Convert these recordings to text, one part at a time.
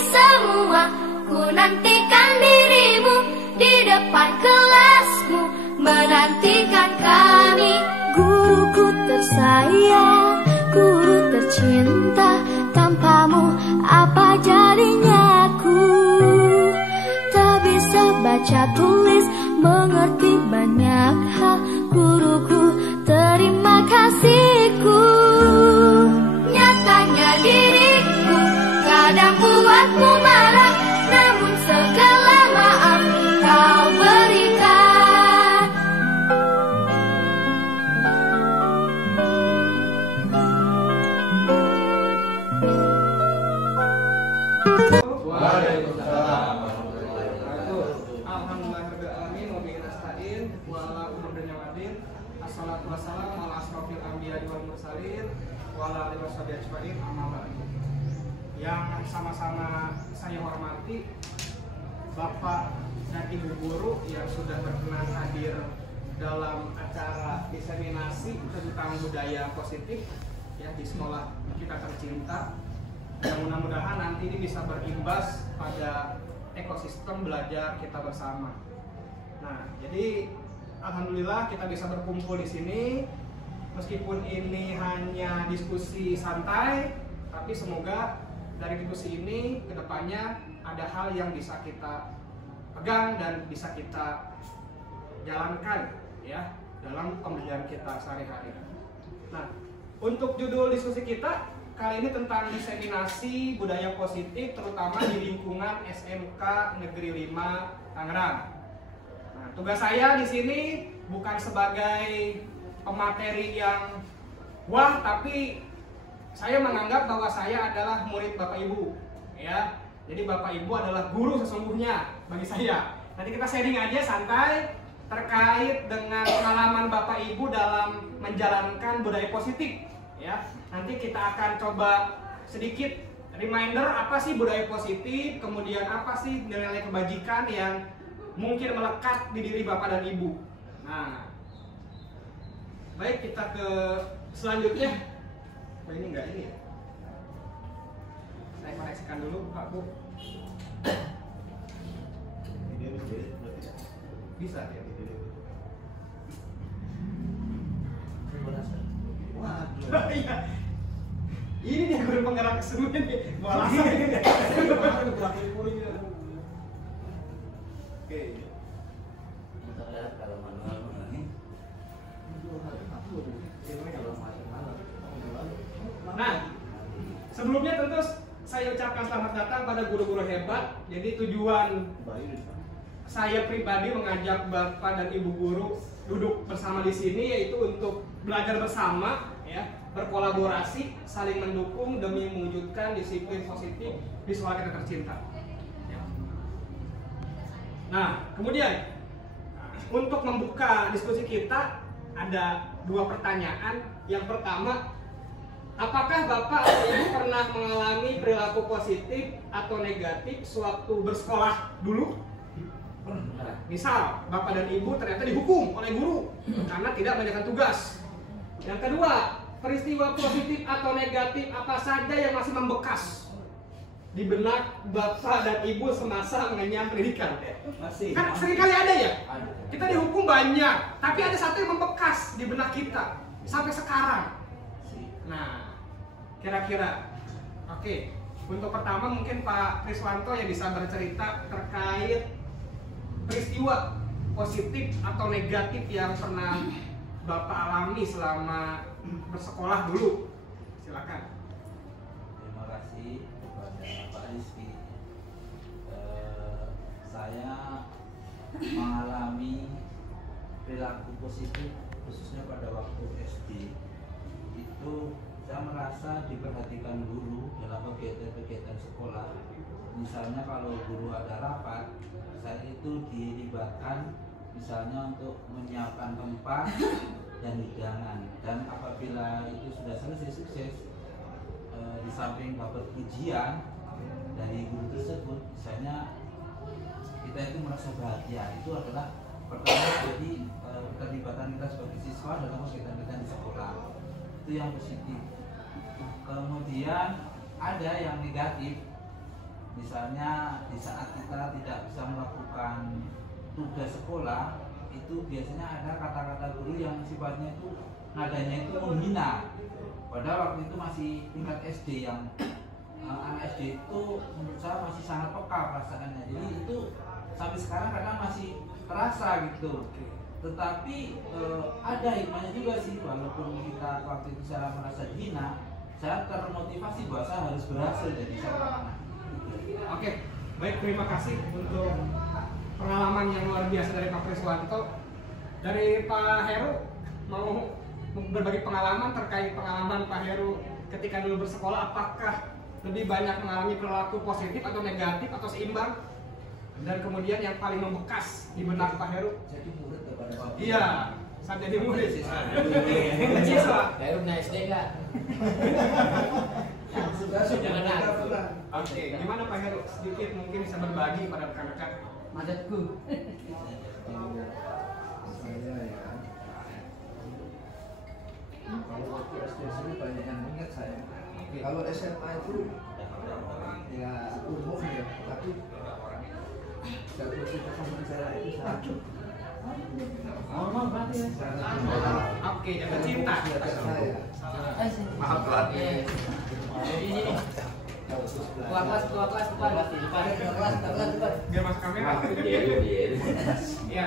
semua. Ku nantikan dirimu di depan kelasmu, menantikan kami. Guruku tersayang, guru tercinta, tanpamu apa jadinya aku? Tak bisa baca tulis, mengerti banyak hal. Guruku, terima kasihku. Nyatanya diriku kadang buatmu marah, namun segala maaf kau berikan. Waalaikumsalam warahmatullahi wabarakatuh. Alhamdulillahirrahmanirrahim. Wabillahi nasta'in. Wala umur nyawadin. Assalatu wassalamu ala asrofil anbiya wal mursalin wa ala alihi washabihi ajmain. Amma ba'du. Yang sama-sama saya hormati Bapak dan Ibu guru yang sudah berkenan hadir dalam acara diseminasi tentang budaya positif ya di sekolah kita tercinta. Dan mudah-mudahan nanti ini bisa berimbas pada ekosistem belajar kita bersama. Nah, jadi alhamdulillah kita bisa berkumpul di sini. Meskipun ini hanya diskusi santai, tapi semoga dari diskusi ini kedepannya ada hal yang bisa kita pegang dan bisa kita jalankan ya dalam pembelajaran kita sehari-hari. Nah, untuk judul diskusi kita kali ini tentang diseminasi budaya positif terutama di lingkungan SMK Negeri 5 Tangerang. Nah, tugas saya di sini bukan sebagai pemateri yang wah, tapi saya menganggap bahwa saya adalah murid Bapak Ibu, ya. Jadi Bapak Ibu adalah guru sesungguhnya bagi saya. Nanti kita sharing aja santai terkait dengan pengalaman Bapak Ibu dalam menjalankan budaya positif, ya. Nanti kita akan coba sedikit reminder apa sih budaya positif, kemudian apa sih nilai-nilai kebajikan yang mungkin melekat di diri Bapak dan Ibu. Nah, baik kita ke selanjutnya. Oh, ini enggak ini ya? Saya koneksikan dulu Pak Bu. Bisa ya? Waduh. Iya. Ini dia guru penggerak keseruan nih. Bola ini. Oke. Kita lihat kalau manual ini. Nah, sebelumnya tentu saya ucapkan selamat datang pada guru-guru hebat. Jadi tujuan saya pribadi mengajak Bapak dan Ibu guru duduk bersama di sini yaitu untuk belajar bersama, ya, berkolaborasi, saling mendukung demi mewujudkan disiplin positif di sekolah kita tercinta. Ya. Nah, kemudian untuk membuka diskusi kita ada dua pertanyaan. Yang pertama, apakah Bapak atau Ibu pernah mengalami perilaku positif atau negatif sewaktu bersekolah dulu? Misal, Bapak dan Ibu ternyata dihukum oleh guru karena tidak mengerjakan tugas. Yang kedua, peristiwa positif atau negatif apa saja yang masih membekas di benak Bapak dan Ibu semasa mengenyam pendidikan? Masih. Kan seringkali ada ya? Kita dihukum banyak, tapi ada satu yang membekas di benak kita sampai sekarang. Nah, kira-kira, oke. Untuk pertama mungkin Pak Kriswanto yang bisa bercerita terkait peristiwa positif atau negatif yang pernah Bapak alami selama bersekolah dulu. Silakan. Terima kasih kepada Pak Rizky. Saya mengalami perilaku positif khususnya pada waktu SD. Itu saya merasa diperhatikan guru dalam kegiatan-kegiatan sekolah. Misalnya kalau guru ada rapat, saya itu dilibatkan misalnya untuk menyiapkan tempat dan hidangan. Dan apabila itu sudah selesai sukses, di samping dapat pujian dari guru tersebut, misalnya kita itu merasa bahagia. Itu adalah pertama jadi keterlibatan kita sebagai siswa dalam kegiatan-kegiatan di sekolah. Itu yang positif. Kemudian ada yang negatif. Misalnya di saat kita tidak bisa melakukan tugas sekolah, itu biasanya ada kata-kata guru yang sifatnya itu nadanya itu menghina. Padahal waktu itu masih tingkat SD, yang anak SD itu menurut saya masih sangat peka perasaannya. Jadi itu sampai sekarang kadang masih terasa gitu. Tetapi ada hikmahnya juga sih, walaupun kita waktu itu saya merasa dihina, saya termotivasi bahwa saya harus berhasil jadi seorang anak. Oke, baik, terima kasih untuk pengalaman yang luar biasa dari Pak Priswanto. Dari Pak Heru mau berbagi pengalaman terkait pengalaman Pak Heru ketika dulu bersekolah, apakah lebih banyak mengalami perilaku positif atau negatif atau seimbang? Dan kemudian yang paling membekas di benak Pak Heru? Jadi murid kepada Pak. Iya, saat jadi murid. Siswa. Baru naik SD nggak? Sudah pernah. Oke, gimana Pak Heru? Sedikit mungkin bisa berbagi pada rekan-rekan. Madatku. Saya ya, kalau waktu SD sini banyak yang ingat saya. Kalau SMA itu ya umum ya, tapi satu teman saya itu satu. Ngomong berarti ya. Oke, jatuh cinta. Saya. Maaf Tuhan. Jadi ini keluar kelas depan. Biar masuk kamera. Iya.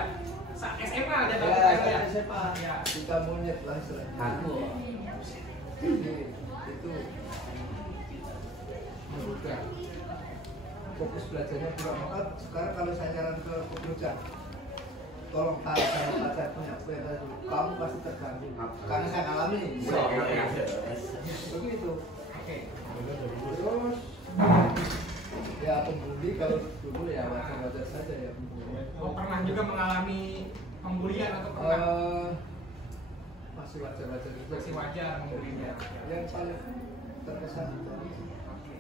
SMA ada Ya, Pak Heru ya? SMA. Ya. Kita monyet lah istilahnya. Aku. Jadi itu membuka fokus belajarnya kurang. Maka sekarang kalau saya saran ke pekerja, tolong tarik sama pacar punya kamu pasti terganggu karena saya alami begitu. Oke. Terus ya pembuli kalau dulu ya wajar-wajar saja ya pembuli. Oh, pernah juga mengalami pembulian atau pernah? Masih wajar-wajar itu. Masih wajar pembulian. Yang paling terkesan itu. Oke.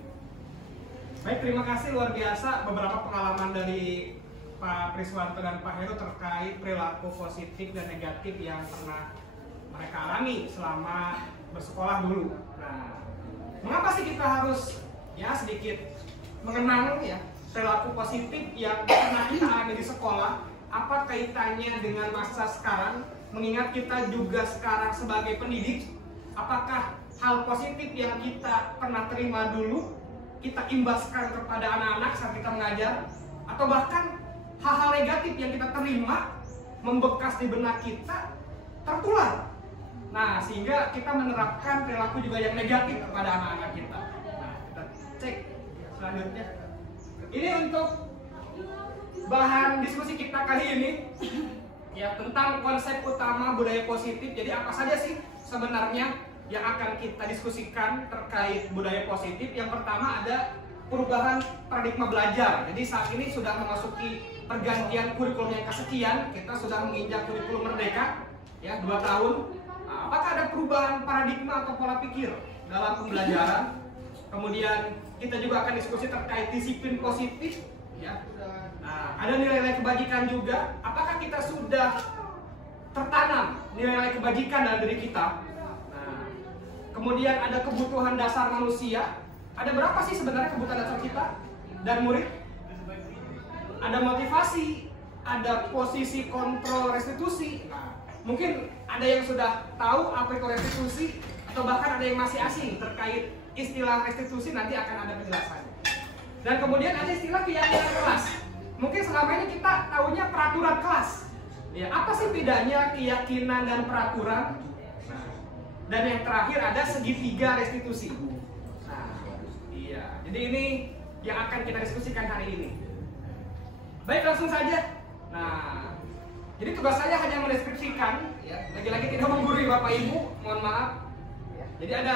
Baik, terima kasih luar biasa beberapa pengalaman dari Pak Priswanto dan Pak Heru terkait perilaku positif dan negatif yang pernah mereka alami selama bersekolah dulu. Nah, mengapa sih kita harus ya sedikit mengenang ya perilaku positif yang pernah kita alami di sekolah? Apa kaitannya dengan masa sekarang? Mengingat kita juga sekarang sebagai pendidik, apakah hal positif yang kita pernah terima dulu kita imbaskan kepada anak-anak saat kita mengajar, atau bahkan hal-hal negatif yang kita terima membekas di benak kita tertular. Nah, sehingga kita menerapkan perilaku juga yang negatif kepada anak-anak kita. Nah, kita cek selanjutnya. Ini untuk bahan diskusi kita kali ini ya, tentang konsep utama budaya positif. Jadi apa saja sih sebenarnya yang akan kita diskusikan terkait budaya positif? Yang pertama ada perubahan paradigma belajar. Jadi saat ini sudah memasuki pergantian kurikulum yang kesekian, kita sudah menginjak kurikulum merdeka ya 2 tahun. Nah, apakah ada perubahan paradigma atau pola pikir dalam pembelajaran? Kemudian kita juga akan diskusi terkait disiplin positif ya. Nah, ada nilai-nilai kebajikan juga. Apakah kita sudah tertanam nilai-nilai kebajikan dalam diri kita? Nah, kemudian ada kebutuhan dasar manusia. Ada berapa sih sebenarnya kebutuhan dasar kita dan murid? Ada motivasi, ada posisi kontrol restitusi. Nah, mungkin ada yang sudah tahu apa itu restitusi, atau bahkan ada yang masih asing terkait istilah restitusi, nanti akan ada penjelasannya. Dan kemudian ada istilah keyakinan kelas. Mungkin selama ini kita tahunya peraturan kelas. Ya, apa sih bedanya keyakinan dan peraturan? Nah, dan yang terakhir ada segitiga restitusi. Iya, jadi ini yang akan kita diskusikan hari ini. Baik, langsung saja. Nah, jadi tugas saya hanya mendeskripsikan, ya, lagi-lagi tidak menggurui Bapak Ibu, mohon maaf. Ya, jadi ada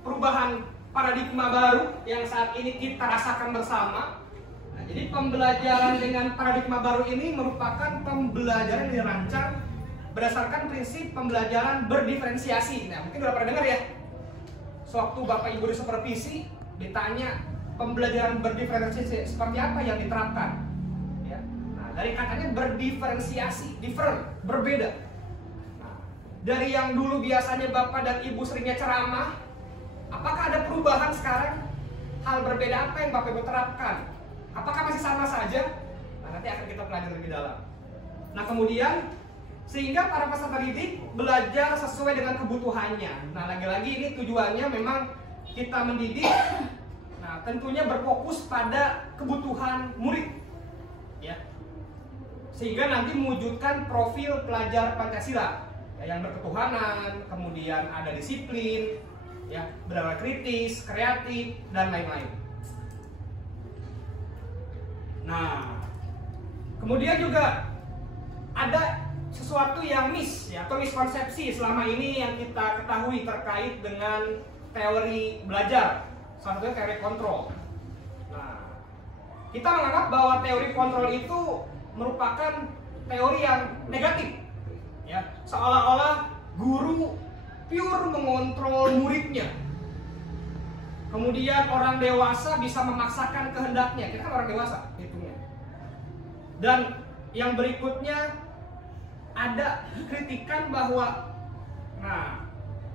perubahan paradigma baru yang saat ini kita rasakan bersama. Nah, jadi pembelajaran dengan paradigma baru ini merupakan pembelajaran yang dirancang berdasarkan prinsip pembelajaran berdiferensiasi. Nah, mungkin udah pernah dengar ya. Sewaktu Bapak Ibu disupervisi, ditanya pembelajaran berdiferensiasi seperti apa yang diterapkan, ya. Nah, dari katanya berdiferensiasi, different, berbeda. Nah, dari yang dulu biasanya Bapak dan Ibu seringnya ceramah, apakah ada perubahan sekarang? hal berbeda apa yang Bapak Ibu terapkan? Apakah masih sama saja? Nah, nanti akan kita pelajari lebih dalam. Nah, kemudian sehingga para peserta didik belajar sesuai dengan kebutuhannya. Nah, lagi-lagi ini tujuannya memang kita mendidik. Nah, tentunya berfokus pada kebutuhan murid, ya. Sehingga nanti mewujudkan profil pelajar Pancasila, ya, yang berketuhanan, kemudian ada disiplin, ya, bernalar kritis, kreatif, dan lain-lain. Nah, kemudian juga ada sesuatu yang miss, ya, atau miskonsepsi selama ini yang kita ketahui terkait dengan teori belajar, salah satunya teori kontrol. Nah, kita menganggap bahwa teori kontrol itu merupakan teori yang negatif, ya, seolah-olah guru pure mengontrol muridnya. Kemudian orang dewasa bisa memaksakan kehendaknya. Kita kan orang dewasa hitungnya. Dan yang berikutnya ada kritikan bahwa, nah,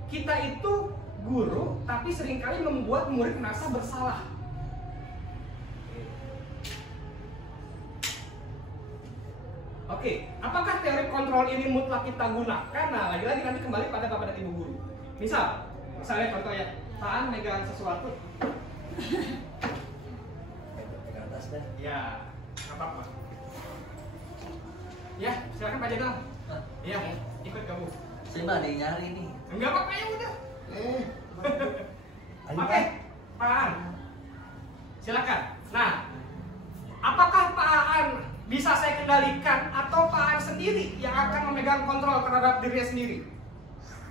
kita itu guru tapi seringkali membuat murid merasa bersalah. Oke, apakah teori kontrol ini mutlak kita gunakan? Nah, lagi-lagi nanti kembali pada Bapak dan Ibu guru. Misalnya contoh ya, Pak An megang sesuatu. Pegang tas deh. Ya, nggak apa-apa. Ya, silakan Pak Jenal. Iya, ikut kamu. Saya mah ada yang nyari nih. Enggak apa-apa ya udah. Ayo, Oke, Pak. Pak An. Silakan. Nah, apakah Pak An bisa saya kendalikan atau Pak An sendiri yang akan memegang kontrol terhadap dirinya sendiri?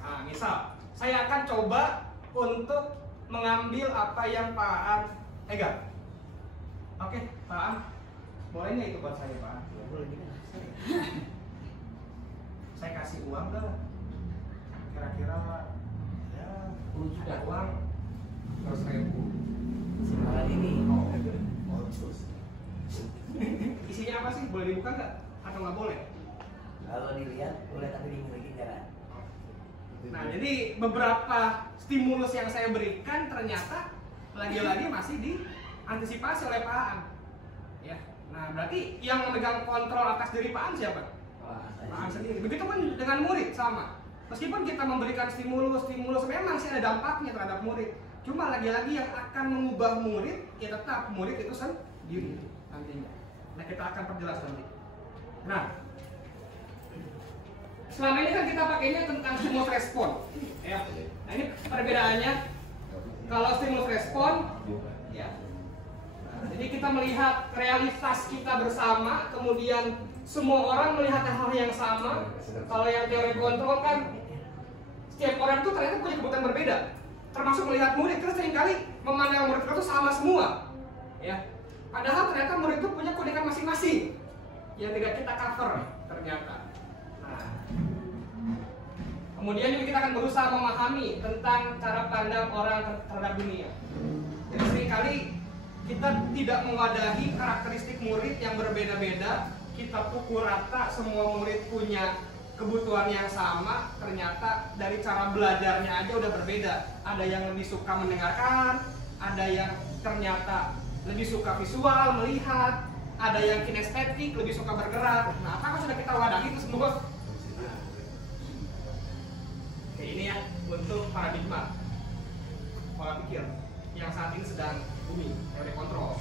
Nah, misal saya akan coba untuk mengambil apa yang Pak An pegang. Oke, Pak An, boleh nggak itu buat saya, Pak An? Boleh juga. Saya kasih uang dah. Kira-kira ya 10 juta. ada uang 100.000. Simpan ini. Isinya apa sih? Boleh dibuka nggak? Atau nggak boleh? Kalau dilihat boleh, tapi lagi jangan. Nah, jadi beberapa stimulus yang saya berikan ternyata lagi-lagi masih diantisipasi oleh Pak An. Ya. Nah, berarti yang memegang kontrol atas diri Pak An siapa? Pak An sendiri. Begitupun dengan murid sama. Meskipun kita memberikan stimulus memang sih ada dampaknya terhadap murid. Cuma lagi-lagi yang akan mengubah murid, ya tetap murid itu sendiri nantinya. Nah, kita akan perjelas nanti. Nah, selama ini kan kita pakainya tentang stimulus respon, ya. Nah, ini perbedaannya. Kalau stimulus respon, ya. Nah, jadi kita melihat realitas kita bersama, kemudian semua orang melihat hal yang sama. Kalau yang teori kontrol kan setiap orang tuh ternyata punya kebutuhan berbeda, termasuk melihat murid. Terus seringkali memandang murid itu sama semua, ya. Padahal ternyata murid itu punya keunikan masing-masing yang tidak kita cover ternyata. Nah, kemudian juga kita akan berusaha memahami tentang cara pandang orang terhadap dunia. Jadi seringkali kita tidak mewadahi karakteristik murid yang berbeda-beda. Kita pukul rata semua murid punya kebutuhan yang sama. Ternyata dari cara belajarnya aja udah berbeda. Ada yang lebih suka mendengarkan, ada yang ternyata lebih suka visual, melihat, ada yang kinestetik, lebih suka bergerak. Nah, apakah sudah kita wadahi itu semua? Oke, ini ya untuk paradigma pola pikir yang saat ini sedang booming, teori kontrol.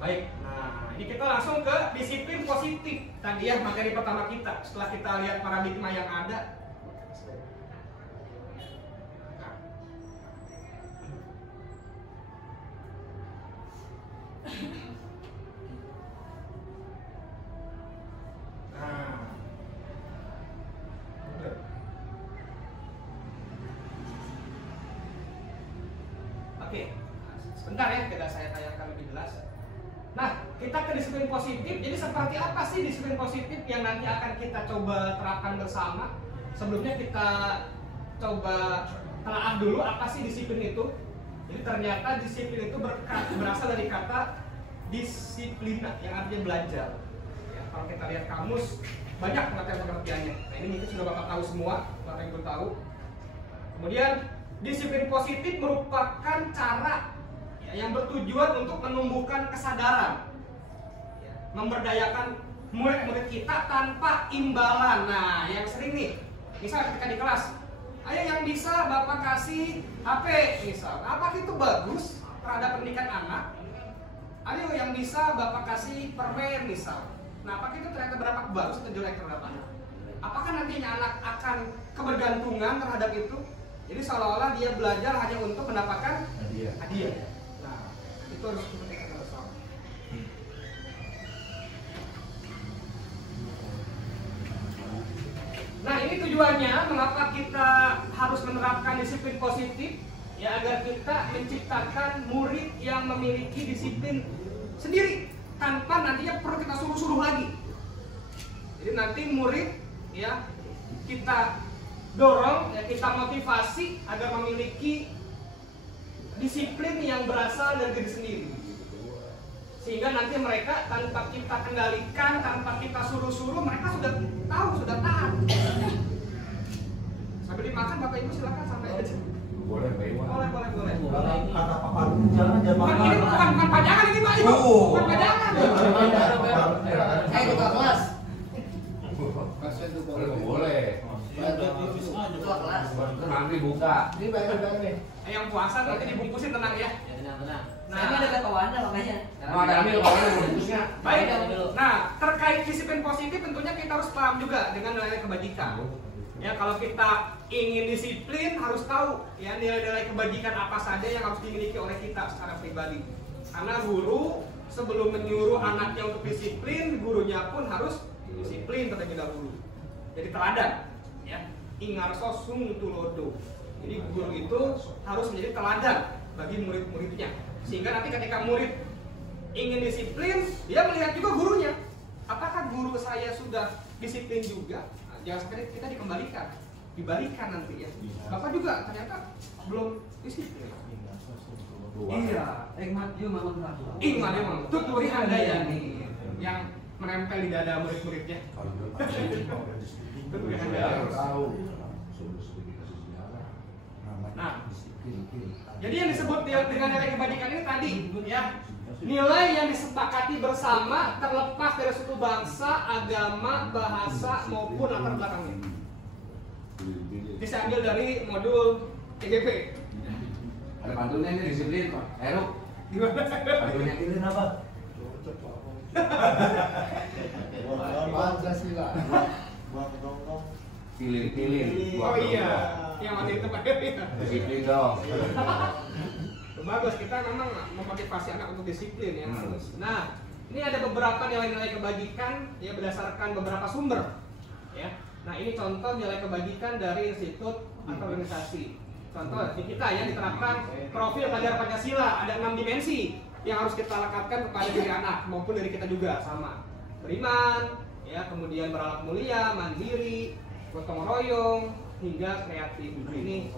Baik, nah ini kita langsung ke disiplin positif tadi ya, materi pertama kita. Setelah kita lihat paradigma yang ada, oke, sebentar ya, kita saya tanyakan lebih jelas. Nah, kita ke disiplin positif. Jadi seperti apa sih disiplin positif yang nanti akan kita coba terapkan bersama? Sebelumnya kita coba telaah dulu apa sih disiplin itu. Jadi ternyata disiplin itu berasal dari kata disiplina yang artinya belajar. Ya. Kalau kita lihat kamus, banyak pengertian-pengertiannya. Nah ini mungkin sudah Bapak tahu semua, Bapak Ibu tahu. Kemudian disiplin positif merupakan cara ya, yang bertujuan untuk menumbuhkan kesadaran, ya, memberdayakan murid-murid kita tanpa imbalan. Nah yang sering nih, misal ketika di kelas, ayo yang bisa Bapak kasih HP misal, apakah itu bagus terhadap pendidikan anak? Ayo yang bisa Bapak kasih permen misal. Nah apakah itu ternyata berapa bagus atau jelek terhadap anak? Apakah nantinya anak akan kebergantungan terhadap itu? Jadi seolah-olah dia belajar hanya untuk mendapatkan hadiah. Nah itu harus kita bersama. Nah ini tujuannya mengapa kita harus menerapkan disiplin positif, ya agar kita menciptakan murid yang memiliki disiplin sendiri tanpa nantinya perlu kita suruh-suruh lagi. Jadi nanti murid ya kita dorong, ya kita motivasi agar memiliki disiplin yang berasal dari diri sendiri. Sehingga nanti mereka tanpa kita kendalikan, tanpa kita suruh-suruh, mereka sudah tahu, sudah taat. Sambil dimakan Bapak Ibu silakan sampai aja. Boleh, Pak Iwan. Boleh. Kata Papa jangan Bukan ini bukan pajangan ini Pak Ibu. Bukan pajangan. Ketua kelas. Boleh. Ketua kelas. Nanti buka. Ini bayar nih. Yang puasa nanti dibungkusin tenang ya. Ya tenang. Nah. Nah, ini ada ketua Anda makanya. Mau ada ambil kalau ada bungkusnya. Baik. Nah, terkait disiplin positif tentunya kita harus paham juga dengan nilai kebajikan. Ya, kalau kita ingin disiplin harus tahu ya nilai-nilai kebajikan apa saja yang harus dimiliki oleh kita secara pribadi. Karena guru sebelum menyuruh anaknya untuk disiplin, gurunya pun harus disiplin terlebih dahulu. Jadi teladan, ya. Ingarso sung tulodo. Jadi guru itu harus menjadi teladan bagi murid-muridnya. Sehingga nanti ketika murid ingin disiplin, dia melihat juga gurunya. Apakah guru saya sudah disiplin juga? Jangan sampai kita dikembalikan, dibalikan nanti ya. Bapak juga ternyata belum disiplin. Iya. Ikmat dia memang Ikmat memang. Tuturi Anda ya nih yang menempel di dada murid-muridnya. Tuturi Anda. Tahu. Nah, jadi yang disebut dengan nilai kebajikan ini tadi ya, nilai yang disepakati bersama terlepas dari suku bangsa, agama, bahasa maupun latar belakangnya. Bisa ambil dari modul TGP. Ada pantunnya ini disiplin, Pak. Eruk. Gimana? Pantunnya disiplin apa? Pancasila. Pilih-pilih. Oh iya, yang waktu itu Pak. Disiplin dong. Bagus, kita memang memotivasi anak untuk disiplin ya harus. Nah, ini ada beberapa nilai-nilai kebajikan ya berdasarkan beberapa sumber. Ya. Nah, ini contoh nilai kebajikan dari institut atau organisasi. Contoh di kita ya diterapkan profil pelajar Pancasila, ada 6 dimensi yang harus kita lekatkan kepada diri anak maupun dari kita juga sama. Beriman, ya, kemudian berakhlak mulia, mandiri, gotong royong hingga kreatif. Ini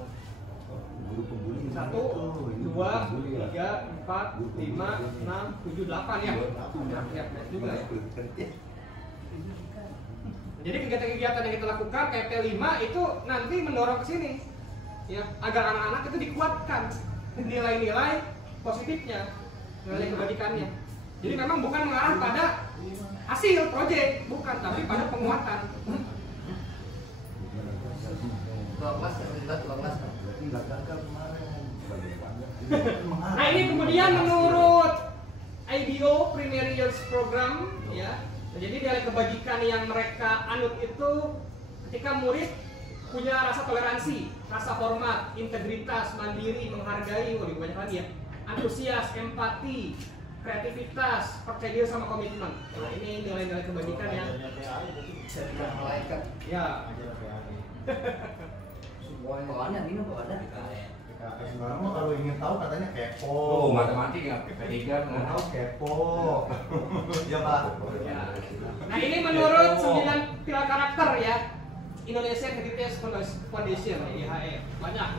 1, 2, 3, 4, 5, 6, 7, 8 ya. Juga ya. Jadi kegiatan-kegiatan yang kita lakukan kayak P5 itu nanti mendorong ke sini. Ya, agar anak-anak itu dikuatkan nilai-nilai positifnya, nilai kebajikannya. Jadi memang bukan mengarah pada hasil proyek, bukan, tapi pada penguatan. ketua kelas terlibat ketua kelas. Nah ini kemudian menurut IBO Primary Years Program ya, jadi nilai kebajikan yang mereka anut itu ketika murid punya rasa toleransi, rasa hormat, integritas, mandiri, menghargai, lebih banyak lagi ya, antusias, empati, kreativitas, percaya diri sama komitmen. Nah ini nilai-nilai kebajikan yang Malaikat. ya Semuanya. Bawaannya minum bawaannya. Sekarang mah kalau ingin tahu katanya kepo. Oh, matematik ya. P3 Nggak tahu kepo. Ya Pak. Ya. Nah ini menurut 9 pilar karakter ya, Indonesia Heritage Foundation IHF, banyak,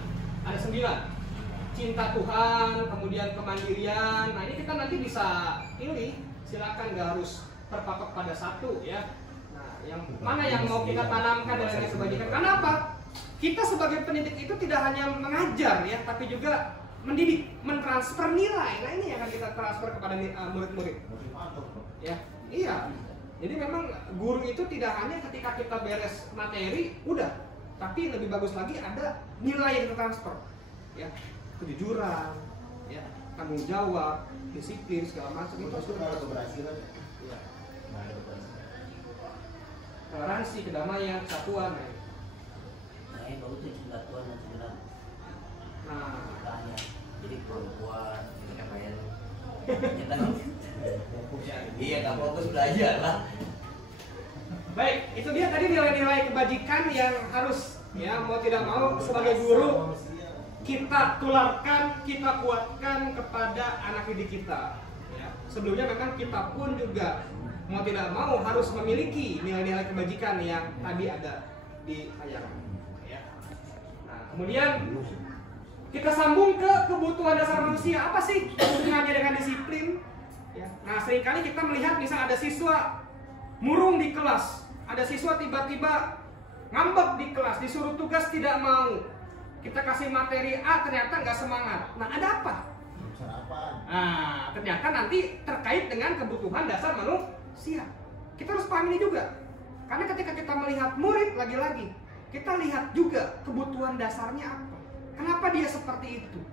ada 9. Cinta Tuhan, kemudian kemandirian. Nah ini kita nanti bisa pilih, silakan, nggak harus terpatok pada satu ya. Nah, yang mana yang mau kita tanamkan nilai kebajikan? Karena apa? Kita sebagai pendidik itu tidak hanya mengajar ya, tapi juga mendidik, mentransfer nilai. Nah ini yang akan kita transfer kepada murid-murid. Ya, iya. Jadi memang guru itu tidak hanya ketika kita beres materi, udah. Tapi lebih bagus lagi ada nilai yang tertransfer. Ya, kejujuran, ya, tanggung jawab, disiplin segala macam itu kalau keberhasilan. Ya. Toleransi, kedamaian, kesatuan. Nah, ini baru tuh kesatuan dan sebenarnya. Nah, Makanya jadi perempuan, jadi kayak iya, nggak fokus belajar lah. baik, itu dia tadi nilai-nilai kebajikan yang harus ya mau tidak mau sebagai guru kita tularkan, kita kuatkan kepada anak didik kita. Ya. Sebelumnya memang kita pun juga mau tidak mau harus memiliki nilai-nilai kebajikan yang tadi ada di tayangan. Ya. Nah, kemudian kita sambung ke kebutuhan dasar manusia. Apa sih hubungannya dengan disiplin? Ya. Nah, seringkali kita melihat misal ada siswa murung di kelas, ada siswa tiba-tiba ngambek di kelas, disuruh tugas tidak mau. Kita kasih materi A ternyata nggak semangat. Nah, ada apa? Nah, ternyata nanti terkait dengan kebutuhan dasar manusia. Kita harus paham ini juga. Karena ketika kita melihat murid lagi-lagi, kita lihat juga kebutuhan dasarnya apa. Kenapa dia seperti itu?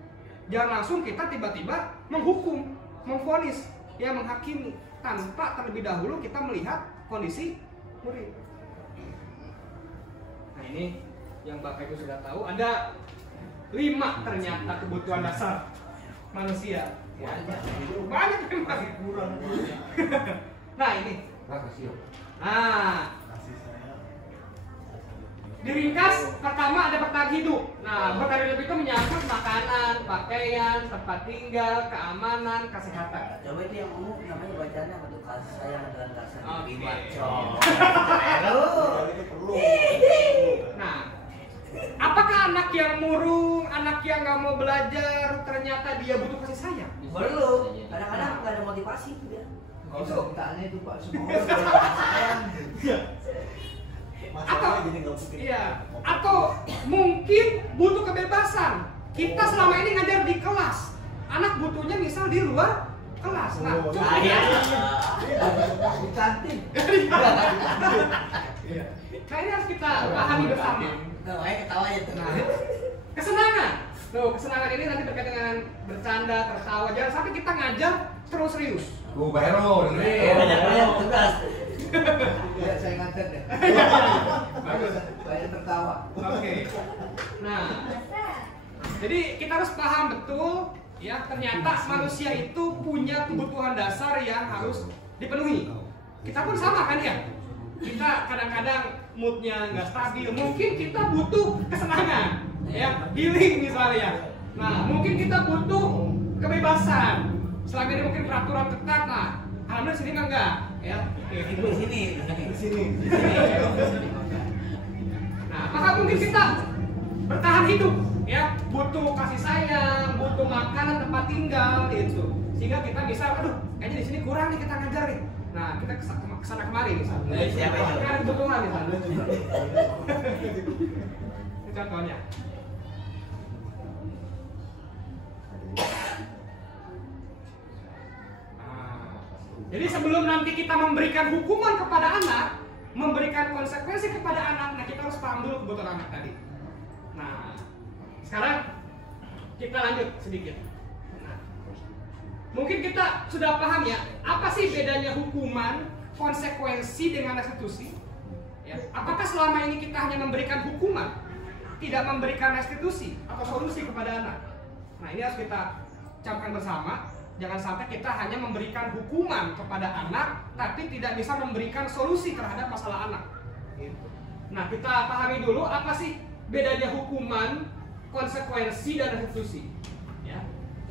Jangan langsung kita tiba-tiba menghukum, memvonis, ya menghakimi tanpa terlebih dahulu kita melihat kondisi murid. Nah, ini yang Bapak Ibu sudah tahu ada 5 ternyata kebutuhan dasar manusia. Ya, banyak memang. Nah, ini. Nah, diringkas, pertama ada bertahan hidup. Nah, bertahan hidup itu menyangkut makanan, pakaian, tempat tinggal, keamanan, kesehatan. Coba itu yang umum namanya bacanya untuk kasih sayang dan kasih Oke. Nah, apakah anak yang murung, anak yang nggak mau belajar, ternyata dia butuh kasih sayang? Belum. Kadang-kadang nggak ada motivasi dia. Nggak usah ditanya itu Pak, semua orang sayang. Atau iya, atau mungkin butuh kebebasan. Kita selama ini ngajar di kelas, anak butuhnya misal di luar kelas. Nah, coba Di kantin. Nah, ini harus kita pahami bersama. Makanya ketawa ya tuh. Nah, kesenangan. Tuh, kesenangan ini nanti terkait dengan bercanda, tertawa. Jangan sampai kita ngajar terus serius. Baru Banyak tugas. Ya, saya nganter deh. Bagus. Saya tertawa. Oke. Nah, jadi kita harus paham betul ya, ternyata manusia itu punya kebutuhan dasar yang harus dipenuhi. Kita pun sama kan ya? Kita kadang-kadang moodnya nggak stabil, mungkin kita butuh kesenangan, ya, healing misalnya. Nah, mungkin kita butuh kebebasan. Selama ini mungkin peraturan ketat, nah, alhamdulillah sini enggak, ya. Itu di sini. Di sini. Nah, maka mungkin kita bertahan hidup, ya, butuh kasih sayang, butuh makanan, tempat tinggal, gitu. Sehingga kita bisa, aduh, kayaknya di sini kurang nih kita ngajar nih. Nah, kita kesana kemari misalnya. Siapa itu? Kan ada kebutuhan misalnya. Ini contohnya. Jadi sebelum nanti kita memberikan hukuman kepada anak, memberikan konsekuensi kepada anak, nah kita harus paham dulu kebutuhan anak tadi. Nah, sekarang kita lanjut sedikit. Nah, mungkin kita sudah paham ya, apa sih bedanya hukuman, konsekuensi dengan restitusi? Ya, apakah selama ini kita hanya memberikan hukuman, tidak memberikan restitusi atau solusi kepada anak? Nah, ini harus kita camkan bersama. Jangan sampai kita hanya memberikan hukuman kepada anak, tapi tidak bisa memberikan solusi terhadap masalah anak. Nah, kita pahami dulu apa sih bedanya hukuman, konsekuensi, dan restitusi. Ya.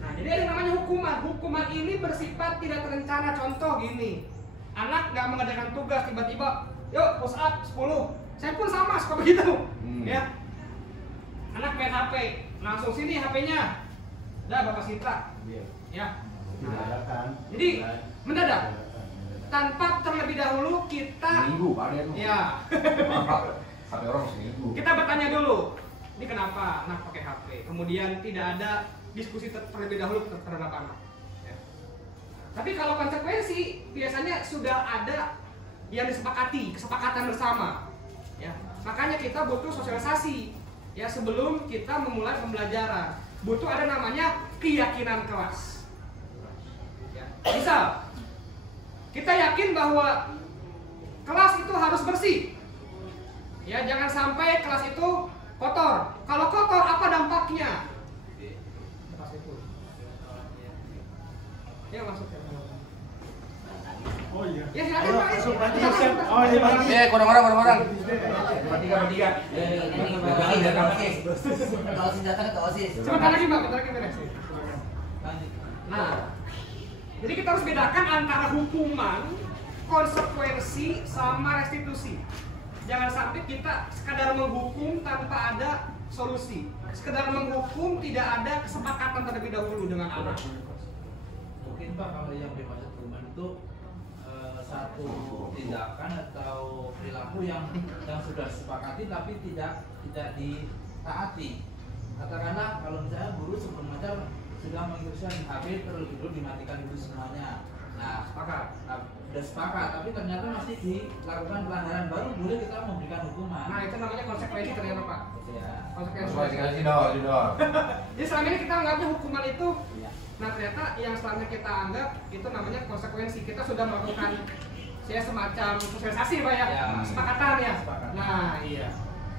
Nah, jadi ada yang namanya hukuman. Hukuman ini bersifat tidak terencana. Contoh gini, anak nggak mengerjakan tugas, tiba-tiba, yuk push up 10. Saya pun sama, suka begitu. Ya. Anak main HP, langsung sini HP-nya. Udah, Bapak Sinta. Ya. Nah, jadi mendadak. tanpa terlebih dahulu kita Minggu Pak dia tuh. ya Sampai orang seminggu. kita bertanya dulu, ini kenapa anak pakai HP? Kemudian tidak ada diskusi terlebih dahulu terhadap anak. Ya. Tapi kalau konsekuensi biasanya sudah ada yang disepakati, kesepakatan bersama. Ya. Makanya kita butuh sosialisasi ya sebelum kita memulai pembelajaran. Butuh ada namanya keyakinan kelas. Ya. Misal kita yakin bahwa kelas itu harus bersih. Ya, jangan sampai kelas itu kotor. Kalau kotor apa dampaknya? Ya masuk. Oh iya. Ya silakan Pak. Oh iya Pak. Kurang-kurang. Bertiga. Ini bagi dari OSIS. OSIS datang ke OSIS. Sebentar lagi Pak, bentar lagi beres. Nah, jadi kita harus bedakan antara hukuman, konsekuensi, sama restitusi. Jangan sampai kita sekadar menghukum tanpa ada solusi. Sekedar menghukum tidak ada kesepakatan terlebih dahulu dengan anak. Mungkin Pak kalau yang dimaksud hukuman itu satu tindakan atau perilaku yang sudah disepakati tapi tidak ditaati. Katakanlah kalau misalnya guru sebelum mengajar sudah menginstruksikan HP terlebih dulu dimatikan dulu semuanya. Nah, sudah sepakat, tapi ternyata masih dilakukan pelanggaran baru, boleh kita memberikan hukuman. Nah, itu namanya konsekuensi ternyata Pak. Ya. Konsekuensi. Judor. Jadi selama ini kita anggapnya hukuman itu, Ya. nah ternyata yang setelahnya kita anggap itu namanya konsekuensi. Kita sudah melakukan semacam sosialisasi Pak ya, Ya. kesepakatan ya. Kesepakatan. Nah iya.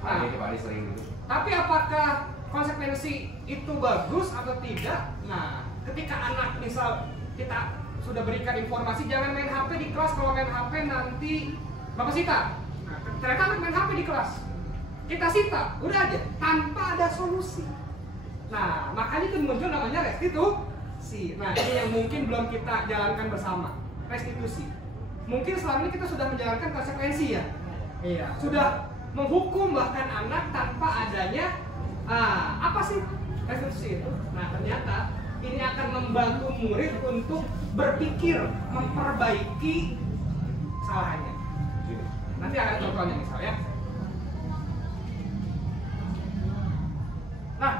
Nah, Pak Adi sering gitu. tapi apakah konsekuensi itu bagus atau tidak? Nah, ketika anak misal kita sudah berikan informasi jangan main HP di kelas, kalau main HP nanti Bapak sita. Nah, ternyata anak main HP di kelas, kita sita, udah aja tanpa ada solusi. Nah, makanya itu muncul namanya restitusi. Nah, ini yang mungkin belum kita jalankan bersama, restitusi. Mungkin selama ini kita sudah menjalankan konsekuensi ya. Iya, sudah menghukum bahkan anak tanpa adanya apa sih restitusi itu? Nah, ternyata ini akan membantu murid untuk berpikir, memperbaiki kesalahannya. Nanti ada contohnya misalnya. Nah,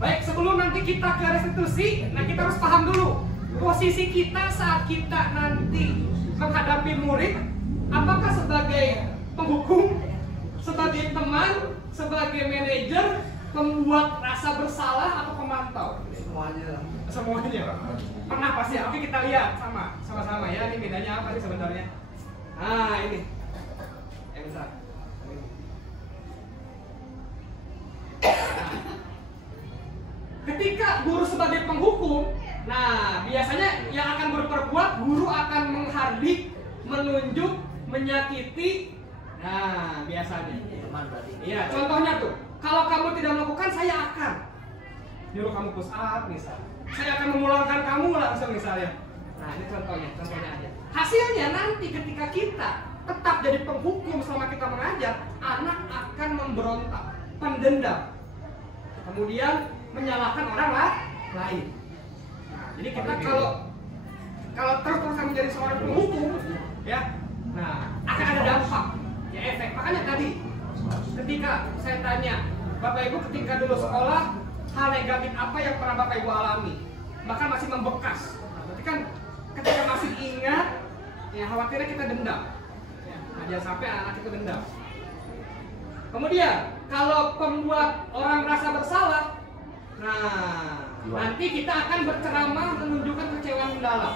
baik sebelum nanti kita ke restitusi, nah kita harus paham dulu posisi kita saat kita nanti menghadapi murid, apakah sebagai penghukum, sebagai teman, sebagai manajer, pembuat rasa bersalah atau pemantau? Semuanya. Pernah pasti ya. Oke, kita lihat sama-sama ya. Ini bedanya apa sih sebenarnya? Nah, ini. Bentar. Ketika guru sebagai penghukum, nah biasanya yang akan berperbuat, guru akan menghardik, menunjuk, menyakiti. Nah, biasanya. Iya, contohnya tuh. Kalau kamu tidak melakukan, saya akan nyuruh kamu push up misalnya. Saya akan memulangkan kamu langsung misalnya. Nah, ini contohnya aja. Hasilnya nanti ketika kita tetap jadi penghukum selama kita mengajar, anak akan memberontak, pendendam. Kemudian menyalahkan orang lain. Nah, jadi kita kalau terus-terusan menjadi seorang penghukum, ya, nah akan ada dampak, ya efek. Makanya tadi ketika saya tanya, Bapak Ibu ketika dulu sekolah, hal negatif apa yang pernah Bapak Ibu alami? Bahkan masih membekas. Berarti kan ketika masih ingat, ya khawatirnya kita dendam. Ya, nah, jangan sampai anak itu dendam. Kemudian, kalau pembuat orang merasa bersalah, nah nanti kita akan berceramah menunjukkan kecewaan mendalam.